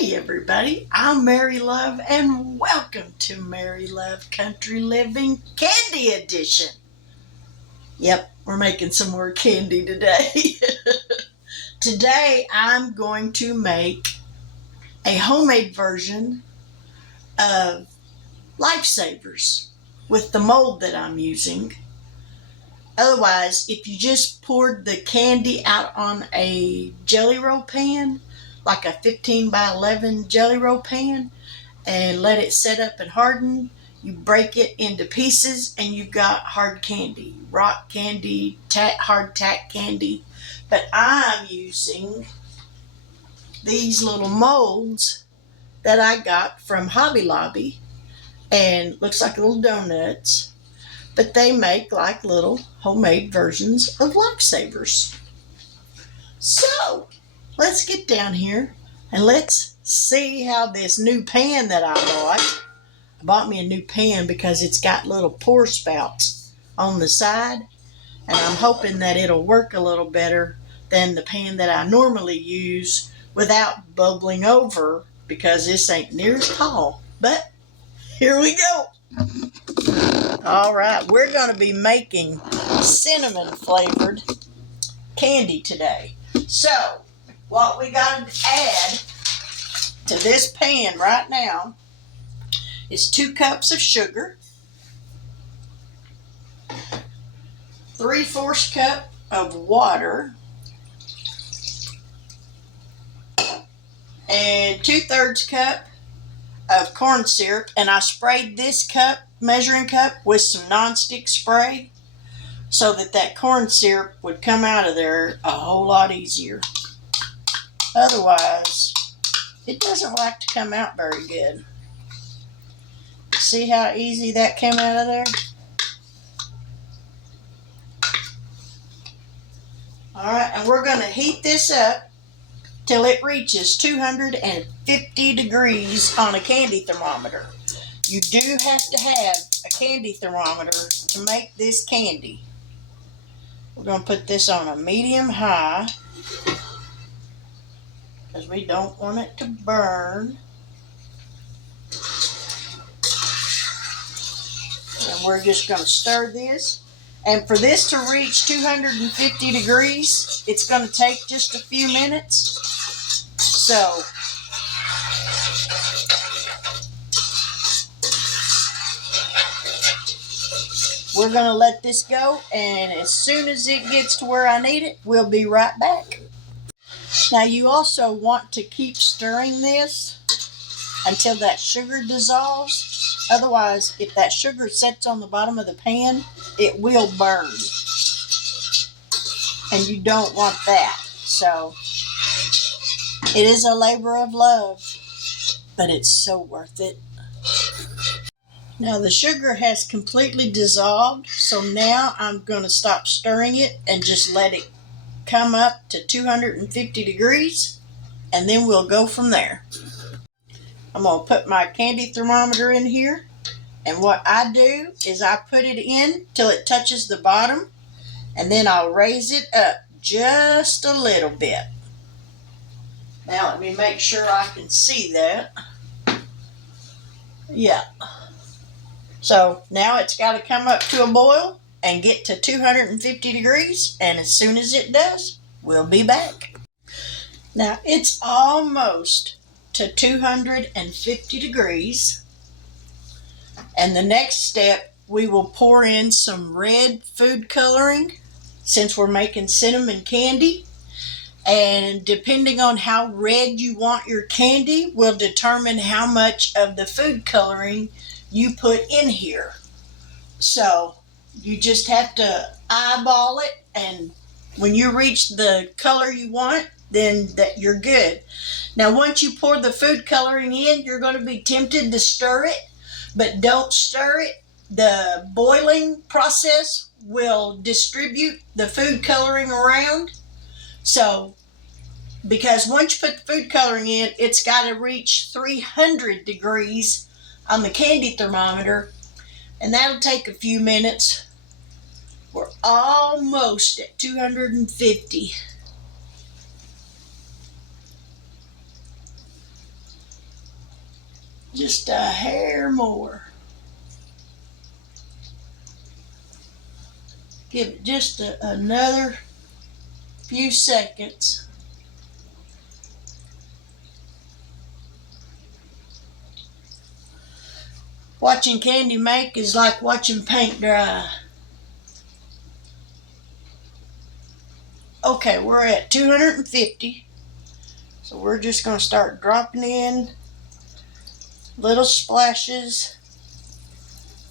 Hey everybody, I'm Mary Love and welcome to Mary Love Country Living Candy Edition. Yep, we're making some more candy today. Today I'm going to make a homemade version of Lifesavers with the mold that I'm using. Otherwise, if you just poured the candy out on a jelly roll pan, like a 15 by 11 jelly roll pan, and let it set up and harden, you break it into pieces and you've got hard candy, rock candy, hard tack candy. But I'm using these little molds that I got from Hobby Lobby, and looks like little donuts, but they make like little homemade versions of Lifesavers. So let's get down here and let's see how this new pan that I bought me a new pan because it's got little pour spouts on the side, and I'm hoping that it'll work a little better than the pan that I normally use without bubbling over, because this ain't near as tall. But here we go. All right, we're going to be making cinnamon flavored candy today. So what we got to add to this pan right now is 2 cups of sugar, 3/4 cup of water, and 2/3 cup of corn syrup. And I sprayed this measuring cup with some nonstick spray so that corn syrup would come out of there a whole lot easier. Otherwise, it doesn't like to come out very good. See how easy that came out of there? All right, and we're going to heat this up till it reaches 250 degrees on a candy thermometer. You do have to have a candy thermometer to make this candy. We're going to put this on a medium high because we don't want it to burn. And we're just going to stir this. And for this to reach 250 degrees, it's going to take just a few minutes. So we're going to let this go, and as soon as it gets to where I need it, we'll be right back. Now you also want to keep stirring this until that sugar dissolves. Otherwise, if that sugar sits on the bottom of the pan, it will burn. And you don't want that. So it is a labor of love, but it's so worth it. Now the sugar has completely dissolved, so now I'm going to stop stirring it and just let it come up to 250 degrees, and then we'll go from there. I'm going to put my candy thermometer in here, and what I do is I put it in till it touches the bottom, and then I'll raise it up just a little bit. Now let me make sure I can see that. Yeah. So now it's got to come up to a boil and get to 250 degrees, and as soon as it does, we'll be back. Now it's almost to 250 degrees, and the next step, we will pour in some red food coloring since we're making cinnamon candy, and depending on how red you want your candy will determine how much of the food coloring you put in here. So you just have to eyeball it, and when you reach the color you want, then that you're good. Now once you pour the food coloring in, you're going to be tempted to stir it, but don't stir it. The boiling process will distribute the food coloring around. So because once you put the food coloring in, it's got to reach 300 degrees on the candy thermometer, and that'll take a few minutes. We're almost at 250. Just a hair more. Give it just another few seconds. Watching candy make is like watching paint dry. Okay, we're at 250. So we're just going to start dropping in little splashes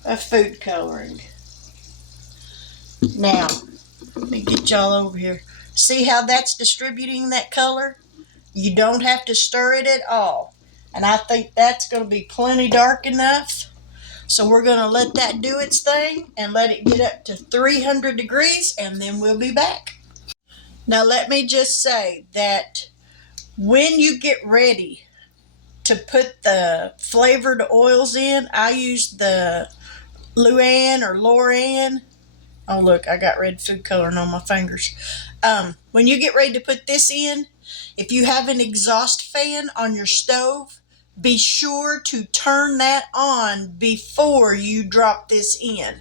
of food coloring. Now, let me get y'all over here. See how that's distributing that color? You don't have to stir it at all. And I think that's going to be plenty dark enough. So we're going to let that do its thing and let it get up to 300 degrees, and then we'll be back. Now let me just say that when you get ready to put the flavored oils in, I use the Luann or Loran. Oh look, I got red food coloring on my fingers. When you get ready to put this in, if you have an exhaust fan on your stove, be sure to turn that on before you drop this in.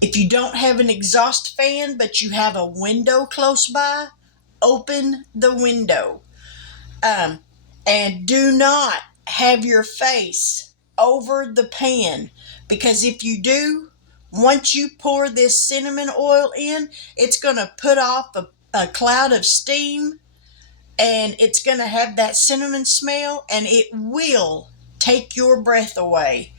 If you don't have an exhaust fan but you have a window close by, open the window. And do not have your face over the pan, because if you do, once you pour this cinnamon oil in, it's going to put off a cloud of steam, and it's going to have that cinnamon smell, and it will take your breath away.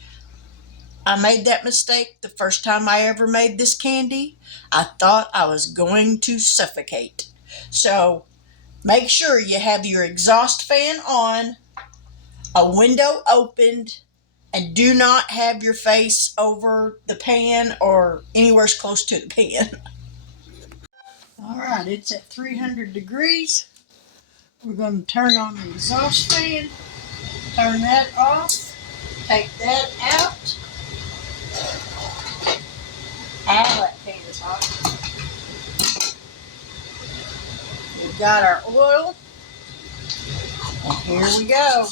I made that mistake the first time I ever made this candy. I thought I was going to suffocate. So make sure you have your exhaust fan on, a window opened, and do not have your face over the pan or anywhere close to the pan. All right, it's at 300 degrees. We're going to turn on the exhaust fan, turn that off, take that out. That pan is hot. We've got our oil, and here we go.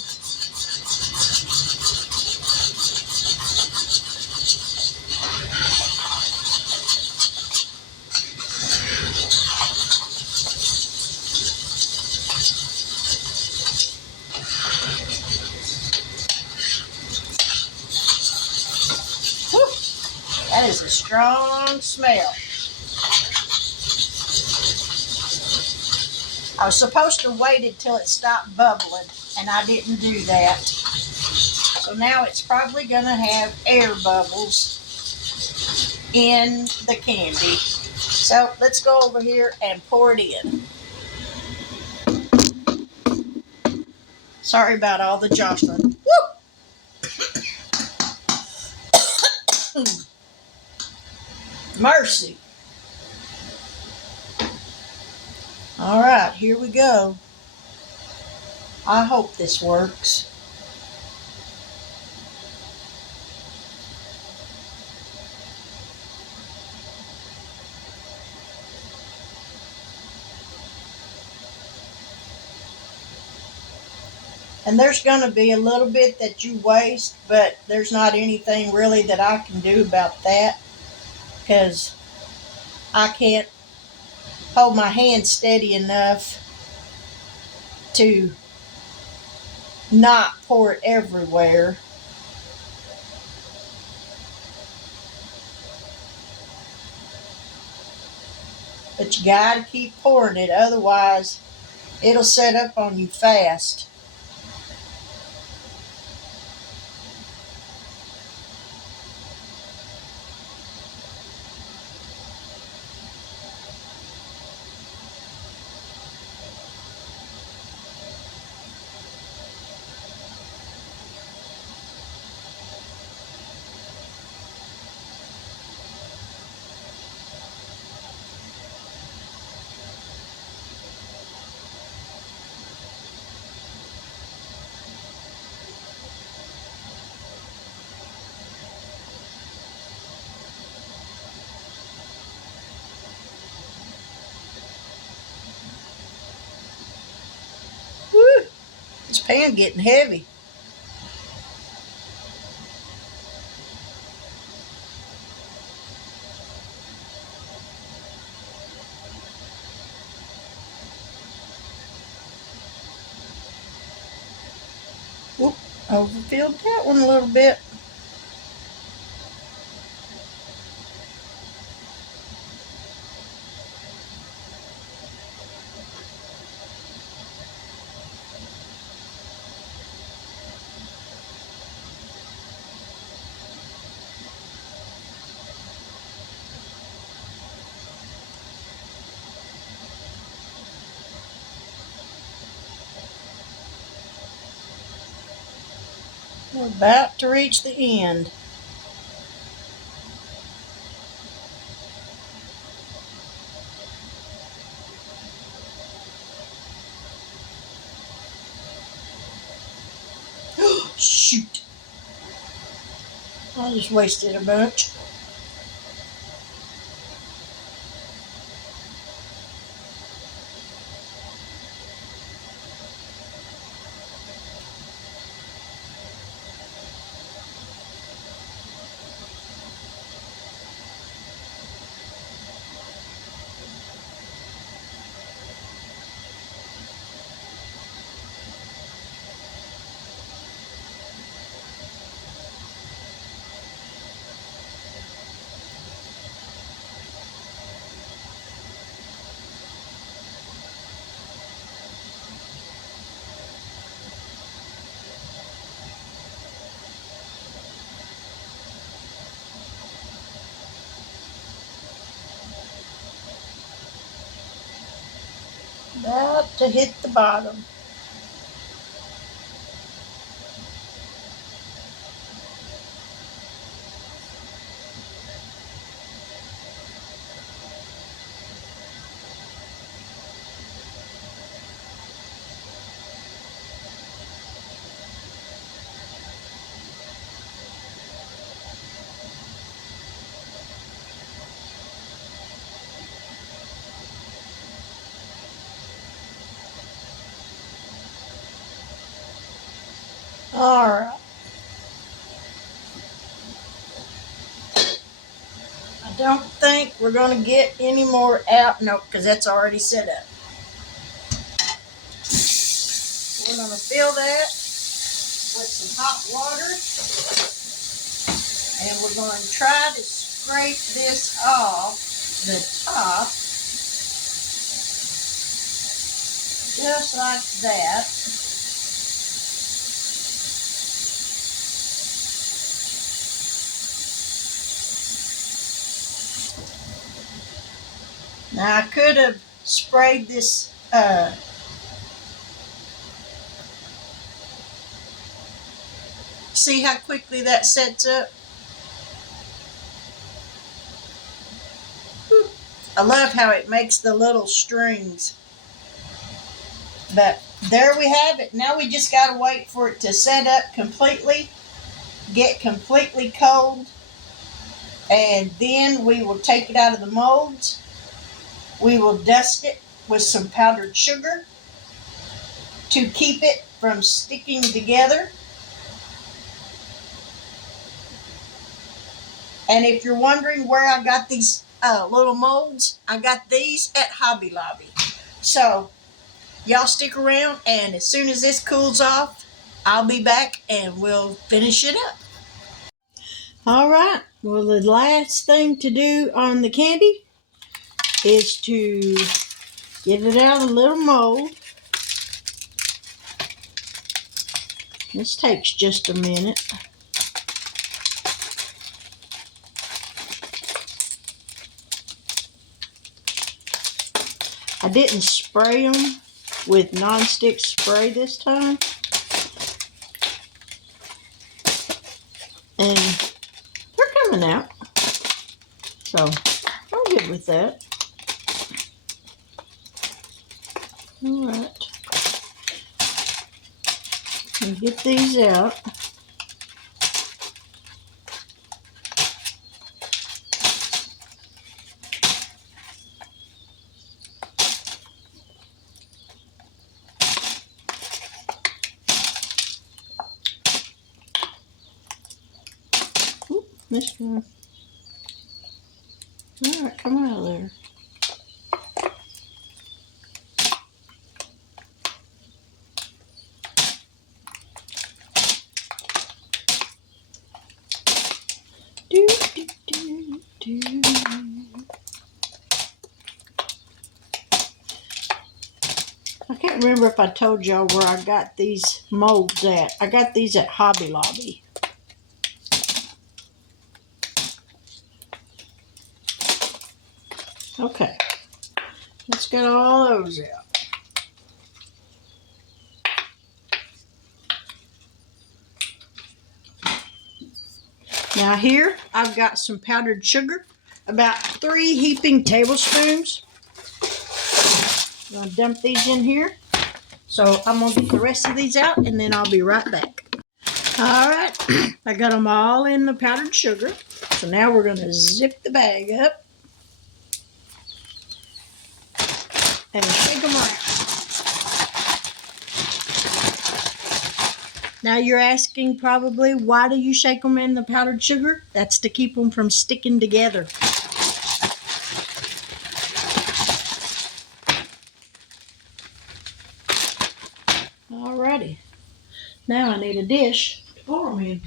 That is a strong smell. I was supposed to wait until it stopped bubbling, and I didn't do that. So now it's probably going to have air bubbles in the candy. So let's go over here and pour it in. Sorry about all the jostling. Woo! Mercy. All right, here we go. I hope this works. And there's going to be a little bit that you waste, but there's not anything really that I can do about that, because I can't hold my hand steady enough to not pour it everywhere. But you got to keep pouring it, otherwise it'll set up on you fast. Woo! This pan getting heavy. Whoop, overfilled that one a little bit. We're about to reach the end. Shoot. I just wasted a bunch. About to hit the bottom. All right. I don't think we're going to get any more out. No, because that's already set up. We're going to fill that with some hot water. And we're going to try to scrape this off the top. Just like that. Now I could have sprayed this see how quickly that sets up? I love how it makes the little strings. But there we have it. Now we just got to wait for it to set up completely, get completely cold, and then we will take it out of the molds. We will dust it with some powdered sugar to keep it from sticking together. And if you're wondering where I got these little molds, I got these at Hobby Lobby. So y'all stick around, and as soon as this cools off, I'll be back and we'll finish it up. All right. Well, the last thing to do on the candy is to get it out of the little mold. This takes just a minute. I didn't spray them with nonstick spray this time. And they're coming out. So I'm good with that. All right. And get these out. Oop, this one. All right, come out of there. can't remember if I told y'all where I got these molds at. I got these at Hobby Lobby. Okay, let's get all those out. Now here, I've got some powdered sugar, about 3 heaping tablespoons. I'm going to dump these in here. So I'm going to get the rest of these out, and then I'll be right back. All right, I got them all in the powdered sugar. So now we're going to zip the bag up and shake them around. Now you're asking probably, why do you shake them in the powdered sugar? That's to keep them from sticking together. Alrighty. Now I need a dish to pour them in.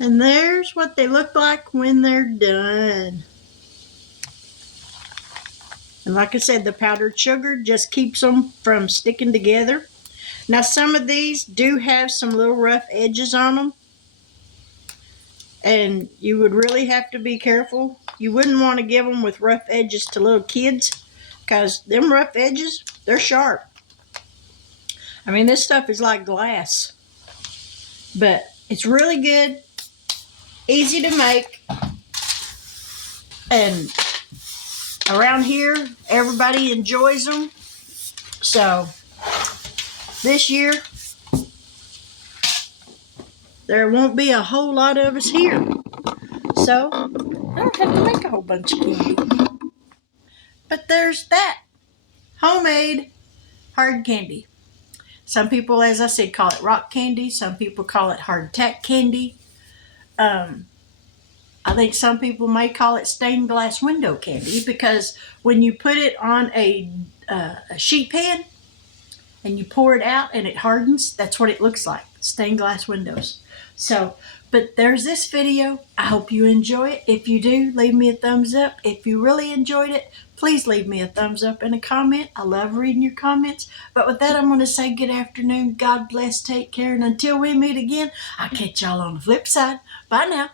And there's what they look like when they're done. And like I said, the powdered sugar just keeps them from sticking together. Now some of these do have some little rough edges on them. And you would really have to be careful. You wouldn't want to give them with rough edges to little kids, because them rough edges, they're sharp. I mean, this stuff is like glass. But it's really good. Easy to make. And around here, everybody enjoys them. So this year, there won't be a whole lot of us here. So I don't have to make a whole bunch of candy. But there's that. Homemade hard candy. Some people, as I said, call it rock candy. Some people call it hardtack candy. I think some people may call it stained glass window candy, because when you put it on a sheet pan and you pour it out and it hardens, that's what it looks like, stained glass windows. So, but there's this video. I hope you enjoy it. If you do, leave me a thumbs up. If you really enjoyed it, please leave me a thumbs up and a comment. I love reading your comments. But with that, I'm going to say good afternoon. God bless. Take care. And until we meet again, I'll catch y'all on the flip side. Bye now.